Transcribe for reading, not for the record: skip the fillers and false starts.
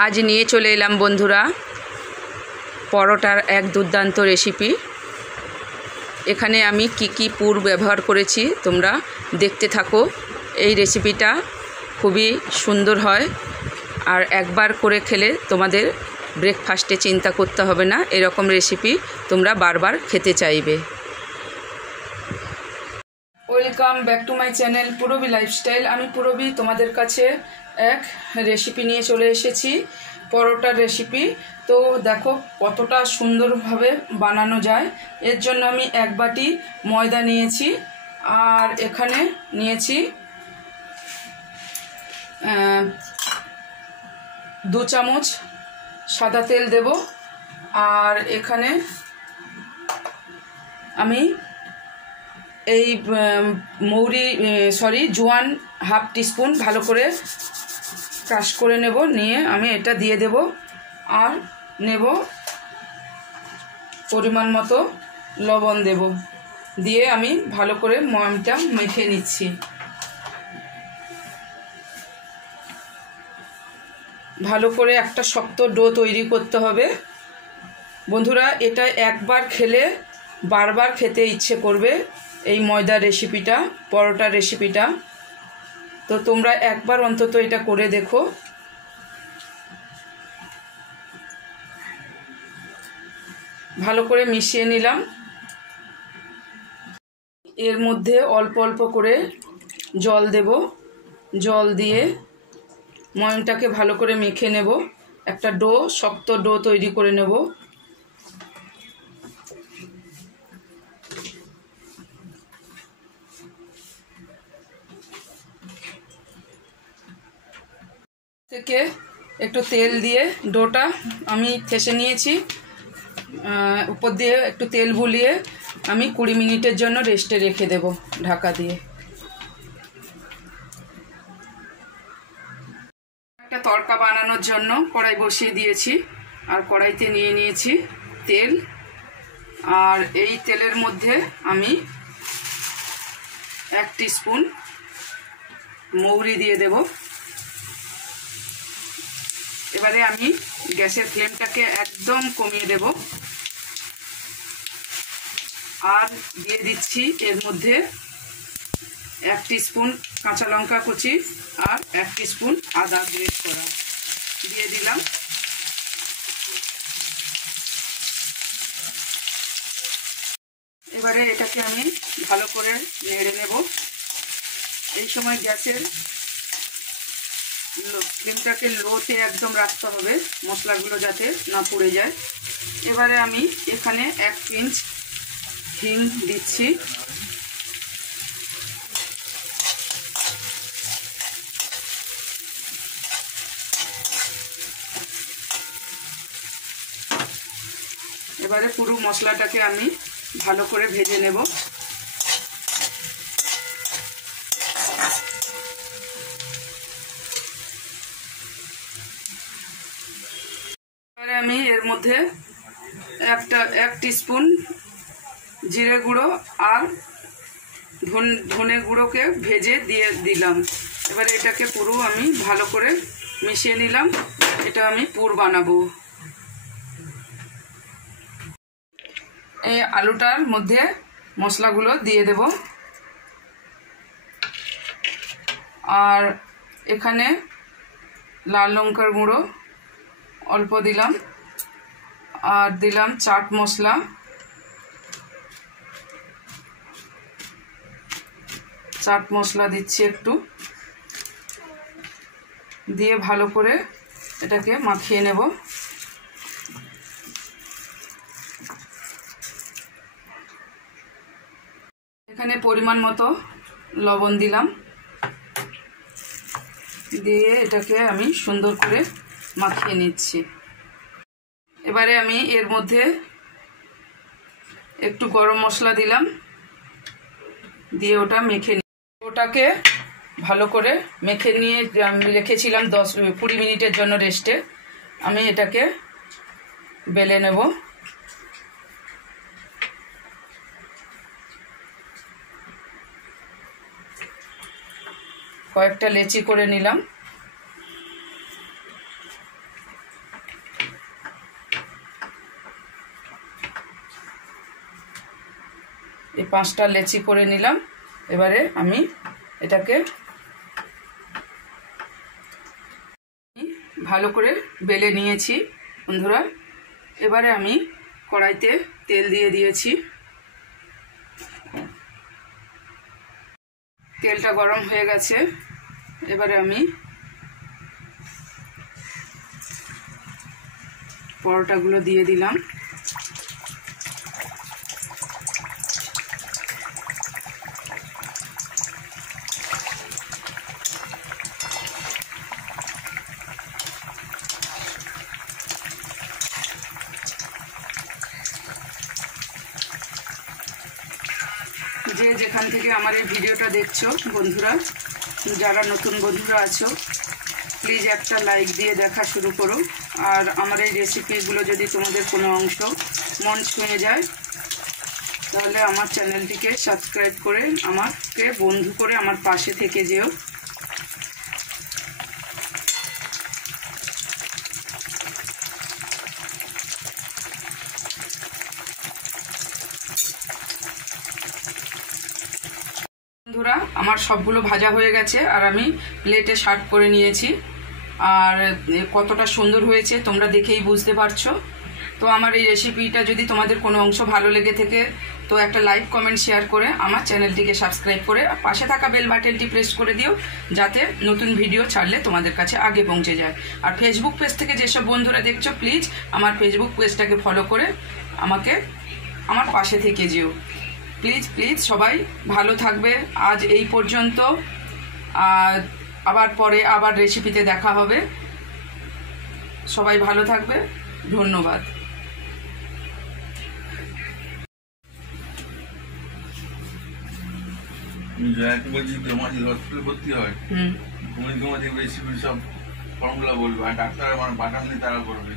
आज নিয়ে চলে এলাম বন্ধুরা পরোটার এক দুর্দান্ত রেসিপি। এখানে আমি কি পুর ব্যবহার করেছি তোমরা দেখতে থাকো। এই রেসিপিটা খুবই সুন্দর হয় আর একবার করে খেলে তোমাদের ব্রেকফাস্টে চিন্তা করতে হবে না, এরকম রেসিপি তোমরা বারবার খেতে চাইবে। Welcome back to my channel Purabi lifestyle. আমি পুরবী তোমাদের কাছে এক রেসিপি নিয়ে চলে এসেছি, পরোটার রেসিপি। তো দেখো কতটা সুন্দরভাবে বানানো যায়। এর জন্য আমি এক বাটি ময়দা নিয়েছি আর এখানে নিয়েছি 2 চামচ সাদা তেল দেব। আর এখানে আমি এই জোয়ান হাফ টিস্পুন ভালো করে ক্রাশ করে নেব, নিয়ে আমি এটা দিয়ে দেব। আর নেব পরিমাণ মতো লবণ দেব, দিয়ে আমি ভালো করে ময়মটা মেখে নিচ্ছি। ভালো করে একটা শক্ত ডো তৈরি করতে হবে বন্ধুরা। এটা একবার খেলে বারবার খেতে ইচ্ছে করবে এই ময়দার রেসিপিটা, পরোটার রেসিপিটা। তো তোমরা একবার অন্তত এটা করে দেখো। ভালো করে মিশিয়ে নিলাম। এর মধ্যে অল্প অল্প করে জল দেব, জল দিয়ে ময়নটাকে ভালো করে মেখে নেব। একটা ডো, শক্ত ডো তৈরি করে নেব। থেকে একটু তেল দিয়ে ডোটা আমি ঠেসে নিয়েছি। উপর দিয়ে একটু তেল বুলিয়ে আমি 20 মিনিটের জন্য রেস্টে রেখে দেব ঢাকা দিয়ে। একটা তড়কা বানানোর জন্য কড়াই বসিয়ে দিয়েছি আর কড়াইতে নিয়ে নিয়েছি তেল। আর এই তেলের মধ্যে আমি 1 টিস্পুন মৌরি দিয়ে দেব। এবারে আমি গ্যাসের ফ্লেমটাকে একদম কমিয়ে দেব। আর দিয়ে দিচ্ছি এর মধ্যে 1 টিস্পুন কাঁচা লঙ্কা কুচি আর 1 টিস্পুন আদা গ্রেট করা দিয়ে দিলাম। এবারে এটাকে আমি ভালো করে নেড়ে নেব। এই সময় গ্যাসের ফ্লেমটাকে লোতে একদম রাখতে হবে, মশলাগুলো যাতে না পুড়ে যায়। এবারে আমি এখানে 1 পিঞ্চ হিং দিচ্ছি। এবারে পুরো মশলাটাকে আমি ভালো করে ভেজে নেব। এবারে আমি এর মধ্যে 1 টিস্পুন জিরে গুঁড়ো আর ধনে গুঁড়োকে ভেজে দিয়ে দিলাম। এবারে এটাকে পুরো আমি ভালো করে মিশিয়ে নিলাম। এটা আমি পুর বানাবো। এই আলুটার মধ্যে মশলাগুলো দিয়ে দেব। আর এখানে লাল লঙ্কার গুঁড়ো অল্প দিলাম আর দিলাম চাট মশলা, চাট মশলা দিচ্ছি একটু, দিয়ে ভালো করে এটাকে মাখিয়ে নেব। এখানে পরিমাণ মতো লবণ দিলাম, দিয়ে এটাকে আমি সুন্দর করে মাখিয়ে নিচ্ছি। এবারে আমি এর মধ্যে একটু গরম মশলা দিলাম, দিয়ে ওটা মেখে ওটাকে ভালো করে মেখে নিয়ে রেখেছিলাম 10-20 মিনিটের জন্য রেস্টে। আমি এটাকে বেলে নেব। কয়েকটা লেচি করে নিলাম। এই 5টা লেচি করে নিলাম। এবারে আমি এটাকে ভালো করে বেলে নিয়েছি বন্ধুরা। এবারে আমি কড়াইতে তেল দিয়ে দিয়েছি। তেলটা গরম হয়ে গেছে। এবারে আমি পরোটাগুলো দিয়ে দিলাম। যে যেখান থেকে আমার এই ভিডিওটা দেখছো বন্ধুরা, যারা নতুন বন্ধুরা আছো, প্লিজ একটা লাইক দিয়ে দেখা শুরু করো। আর আমার এই রেসিপিগুলো যদি তোমাদের কোনো অংশ মন ছুঁয়ে যায় তাহলে আমার চ্যানেলটিকে সাবস্ক্রাইব করে আমাকে বন্ধু করে আমার পাশে থেকে যেও। বন্ধুরা আমার সবগুলো ভাজা হয়ে গেছে আর আমি প্লেটে সার্ভ করে নিয়েছি। আর কতটা সুন্দর হয়েছে তোমরা দেখেই বুঝতে পারছো। তো আমার এই রেসিপিটা যদি তোমাদের কোনো অংশ ভালো লেগে থাকে তো একটা লাইক কমেন্ট শেয়ার করে আমার চ্যানেলটিকে সাবস্ক্রাইব করে পাশে থাকা বেল বাটনটি প্রেস করে দিও, যাতে নতুন ভিডিও ছাড়লে তোমাদের কাছে আগে পৌঁছে যায়। আর ফেসবুক পেজ থেকে যেসব বন্ধুরা দেখছো প্লিজ আমার ফেসবুক পেজটাকে ফলো করে আমাকে আমার পাশে থেকে যেও। প্লিজ প্লিজ সবাই ভালো থাকবে। আজ এই পর্যন্ত, আবার পরে আবার রেসিপিতে দেখা হবে। সবাই ভালো থাকবে, ধন্যবাদ। জয়াকে বলছি তোমার যে হসপিটালে ভর্তি হয় তুমি তোমাদের রেসিপি সব ফর্মুলা বলবে, আর ডাক্তার আমার বাটাম দিয়ে তারা করবে।